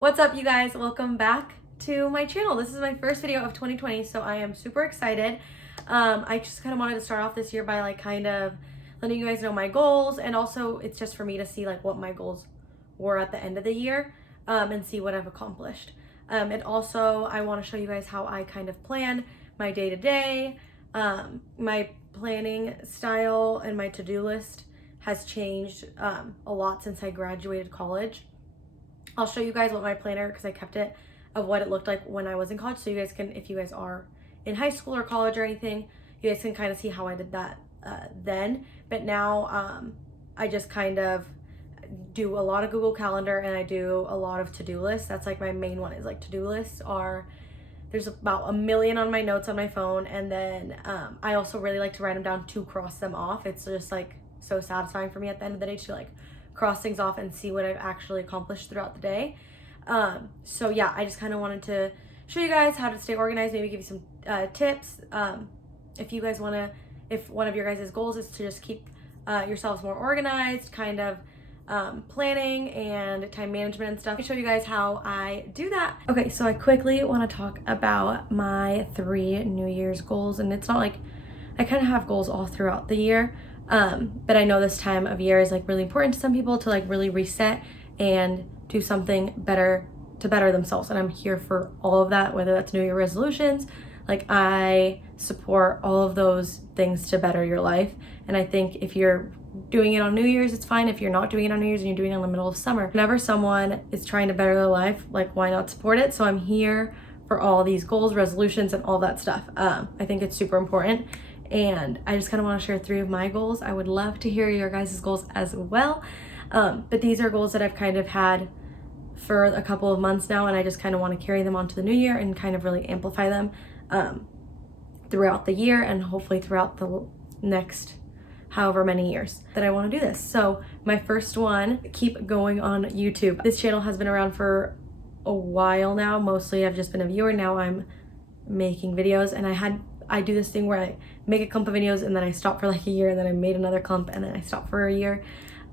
What's up, you guys? Welcome back to my channel. This is my first video of 2020, so I am super excited. I just kind of wanted to start off this year by kind of letting you guys know my goals, and also it's just for me to see what my goals were at the end of the year, and see what I've accomplished. And also I want to show you guys how I kind of plan my day-to-day. My planning style and my to-do list has changed a lot since I graduated college. I'll show you guys what my planner, because I kept it, of what it looked like when I was in college, so you guys can, if you guys are in high school or college or anything, you guys can kind of see how I did that then. But now I just kind of do a lot of Google Calendar, and I do a lot of to-do lists. That's my main one, is to-do lists are, there's about a million on my notes on my phone, and then I also really like to write them down to cross them off. It's just so satisfying for me at the end of the day to cross things off and see what I've actually accomplished throughout the day. So yeah, I just kind of wanted to show you guys how to stay organized, maybe give you some tips. If you guys want to, if one of your guys' goals is to just keep yourselves more organized, kind of planning and time management and stuff, I'll show you guys how I do that. Okay, so I quickly want to talk about my 3 New Year's goals, and it's not I kind of have goals all throughout the year. But I know this time of year is really important to some people to really reset and do something better to better themselves. And I'm here for all of that, whether that's New Year resolutions. I support all of those things to better your life. And I think if you're doing it on New Year's, it's fine. If you're not doing it on New Year's and you're doing it in the middle of summer, whenever someone is trying to better their life, why not support it? So I'm here for all these goals, resolutions, and all that stuff. I think it's super important. And I just kind of want to share 3 of my goals. I would love to hear your guys' goals as well. But these are goals that I've kind of had for a couple of months now, and I just kind of want to carry them onto the new year and kind of really amplify them throughout the year, and hopefully throughout the next however many years that I want to do this. So my first one, keep going on YouTube. This channel has been around for a while now. Mostly I've just been a viewer. Now I'm making videos, and I do this thing where I make a clump of videos and then I stop for a year, and then I made another clump and then I stop for a year.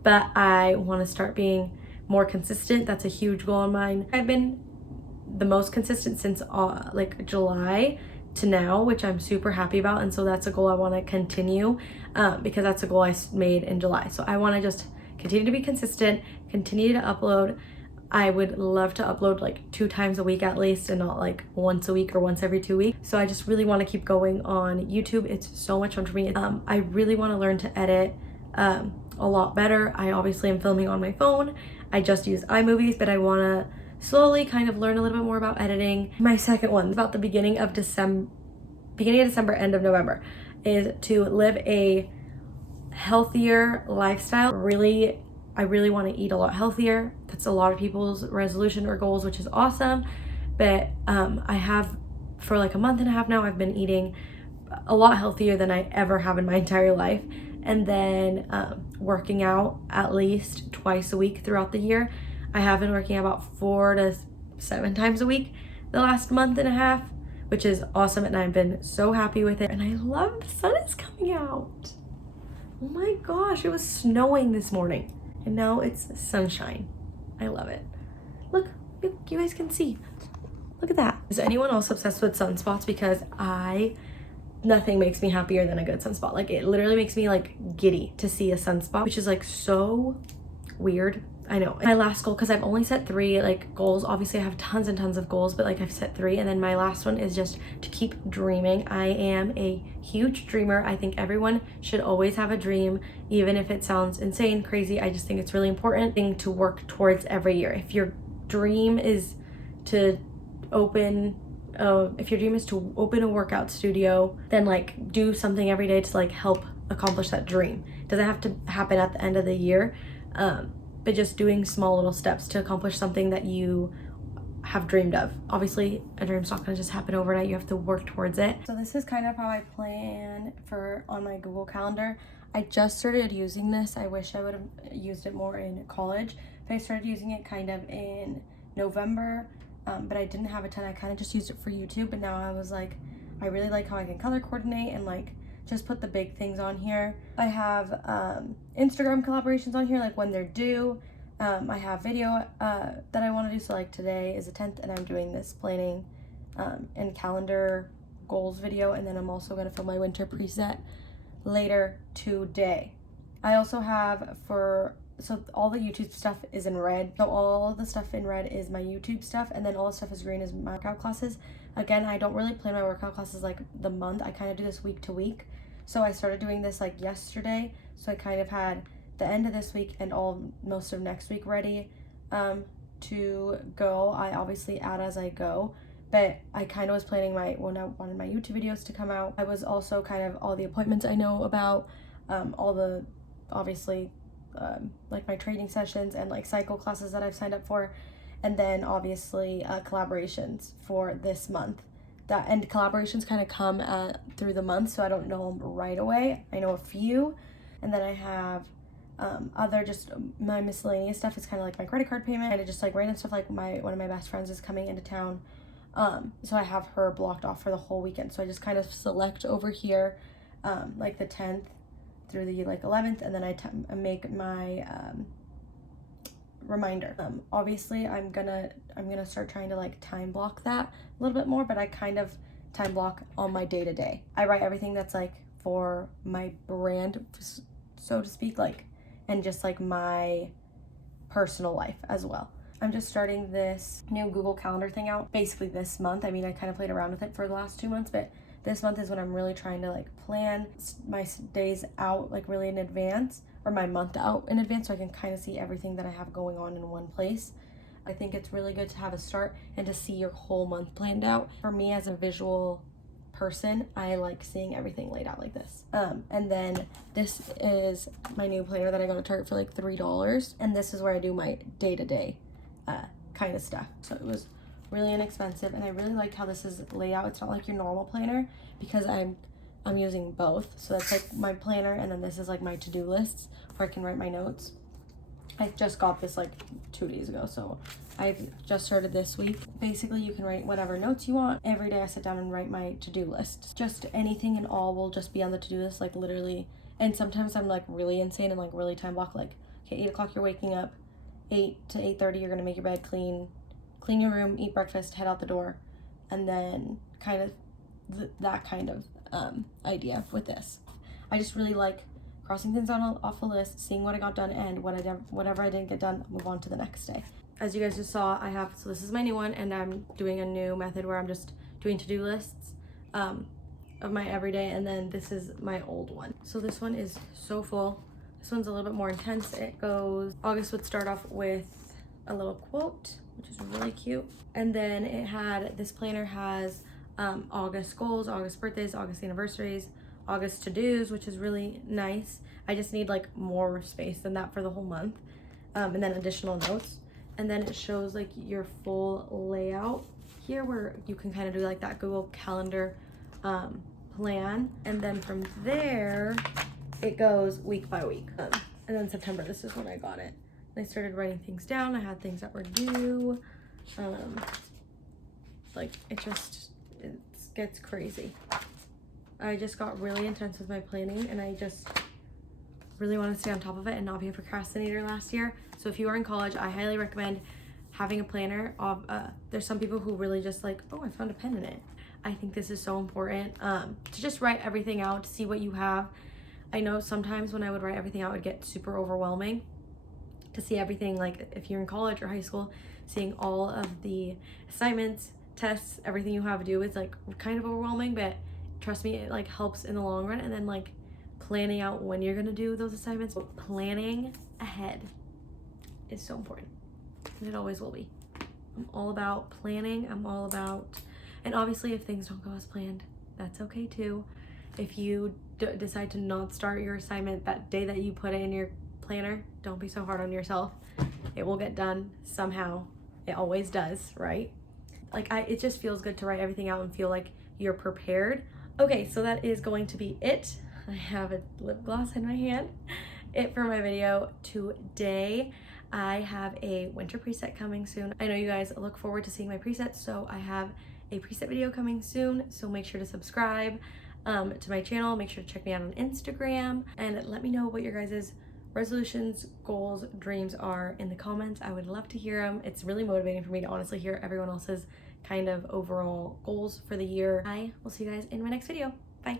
But I want to start being more consistent. That's a huge goal of mine. I've been the most consistent since July to now, which I'm super happy about. And so that's a goal I want to continue because that's a goal I made in July. So I want to just continue to be consistent, continue to upload. I would love to upload 2 times a week at least, and not once a week or once every 2 weeks. So I just really want to keep going on YouTube. It's so much fun for me. I really want to learn to edit a lot better. I obviously am filming on my phone. I just use iMovies, but I want to slowly kind of learn a little bit more about editing. My second one, about the beginning of December, end of November, is to live a healthier lifestyle. I really want to eat a lot healthier. That's a lot of people's resolution or goals, which is awesome. But I have, for a month and a half now, I've been eating a lot healthier than I ever have in my entire life. And then working out at least twice a week throughout the year. I have been working out about 4 to 7 times a week the last month and a half, which is awesome. And I've been so happy with it. And I love the sun is coming out. Oh my gosh, it was snowing this morning. And now it's sunshine. I love it. Look, you guys can see. Look at that. Is anyone else obsessed with sunspots? Because nothing makes me happier than a good sunspot. It literally makes me giddy to see a sunspot, which is so weird. I know. My last goal, because I've only set 3 goals. Obviously I have tons and tons of goals, but I've set 3, and then my last one is just to keep dreaming. I am a huge dreamer. I think everyone should always have a dream, even if it sounds insane, crazy. I just think it's really important thing to work towards every year. If your dream is to open a workout studio, then do something every day to help accomplish that dream. It doesn't have to happen at the end of the year, but just doing small little steps to accomplish something that you have dreamed of. Obviously a dream's not gonna just happen overnight. You have to work towards it. So this is kind of how I plan on my Google Calendar. I just started using this. I wish I would have used it more in college, but I started using it kind of in November, but I didn't have a ton. I kind of just used it for YouTube, but now I was I really like how I can color coordinate and just put the big things on here. I have Instagram collaborations on here, when they're due, I have video that I want to do. So like today is the 10th and I'm doing this planning and calendar goals video, and then I'm also going to film my winter preset later today. I also have so all the YouTube stuff is in red. So all the stuff in red is my YouTube stuff, and then all the stuff is green is my workout classes. Again, I don't really plan my workout classes like the month. I kind of do this week to week. So I started doing this like yesterday. So I kind of had the end of this week and most of next week ready to go. I obviously add as I go, but I kind of was planning when I wanted my YouTube videos to come out. I was also kind of all the appointments I know about, all the obviously like my training sessions and like cycle classes that I've signed up for, and then obviously collaborations for this month. And collaborations kind of come through the month, so I don't know them right away. I know a few, and then I have other just my miscellaneous stuff is kind of like my credit card payment and just like random stuff, like one of my best friends is coming into town, so I have her blocked off for the whole weekend, so I just kind of select over here like the 10th through the like 11th, and then I make my reminder. Obviously I'm gonna start trying to like time block that a little bit more, but I kind of time block on my day-to-day. I write everything that's like for my brand, so to speak, like, and just like my personal life as well. I'm just starting this new Google Calendar thing out basically this month. I mean, I kind of played around with it for the last 2 months, but this month is when I'm really trying to like plan my days out like really in advance, or my month out in advance, so I can kind of see everything that I have going on in one place. I think it's really good to have a start and to see your whole month planned out. For me as a visual person, I like seeing everything laid out like this. And then this is my new planner that I got at Target for like $3, and this is where I do my day-to-day kind of stuff. So it was really inexpensive, and I really liked how this is laid out. It's not like your normal planner because I'm using both. So that's like my planner, and then this is like my to-do lists where I can write my notes. I just got this like 2 days ago, so I've just started this week. Basically, you can write whatever notes you want. Every day I sit down and write my to-do list. Just anything and all will just be on the to-do list, like literally. And sometimes I'm like really insane and like really time block, like, okay, 8 o'clock you're waking up, 8 to 8:30 you're gonna make your bed, clean your room, eat breakfast, head out the door, and then kind of that kind of idea with this. I just really like crossing things off a list, seeing what I got done, and whatever I didn't get done, move on to the next day. As you guys just saw, so this is my new one, and I'm doing a new method where I'm just doing to-do lists of my everyday, and then this is my old one. So this one is so full. This one's a little bit more intense. It goes, August would start off with a little quote, which is really cute. And then this planner has August goals, August birthdays, August anniversaries, August to-dos, which is really nice. I just need like more space than that for the whole month. And then additional notes. And then it shows like your full layout here where you can kind of do like that Google Calendar plan. And then from there, it goes week by week. And then September, this is when I got it. I started writing things down. I had things that were due. Like it gets crazy. I just got really intense with my planning, and I just really want to stay on top of it and not be a procrastinator last year. So if you are in college, I highly recommend having a planner. There's some people who really just like, oh, I found a pen in it. I think this is so important to just write everything out, to see what you have. I know sometimes when I would write everything out, it would get super overwhelming to see everything. Like if you're in college or high school, seeing all of the assignments, tests, everything you have to do is like kind of overwhelming, but trust me, it like helps in the long run. And then like planning out when you're gonna do those assignments, planning ahead is so important, and it always will be. I'm all about planning. And obviously if things don't go as planned, that's okay too. If you decide to not start your assignment that day that you put it in your planner, don't be so hard on yourself. It will get done somehow. It always does, right? Like it just feels good to write everything out and feel like you're prepared. Okay, so that is going to be it. I have a lip gloss in my hand. It for my video today. I have a winter preset coming soon. I know you guys look forward to seeing my presets, so I have a preset video coming soon. So make sure to subscribe to my channel. Make sure to check me out on Instagram and let me know what your guys' resolutions, goals, dreams are in the comments. I would love to hear them. It's really motivating for me to honestly hear everyone else's kind of overall goals for the year. I will see you guys in my next video. Bye.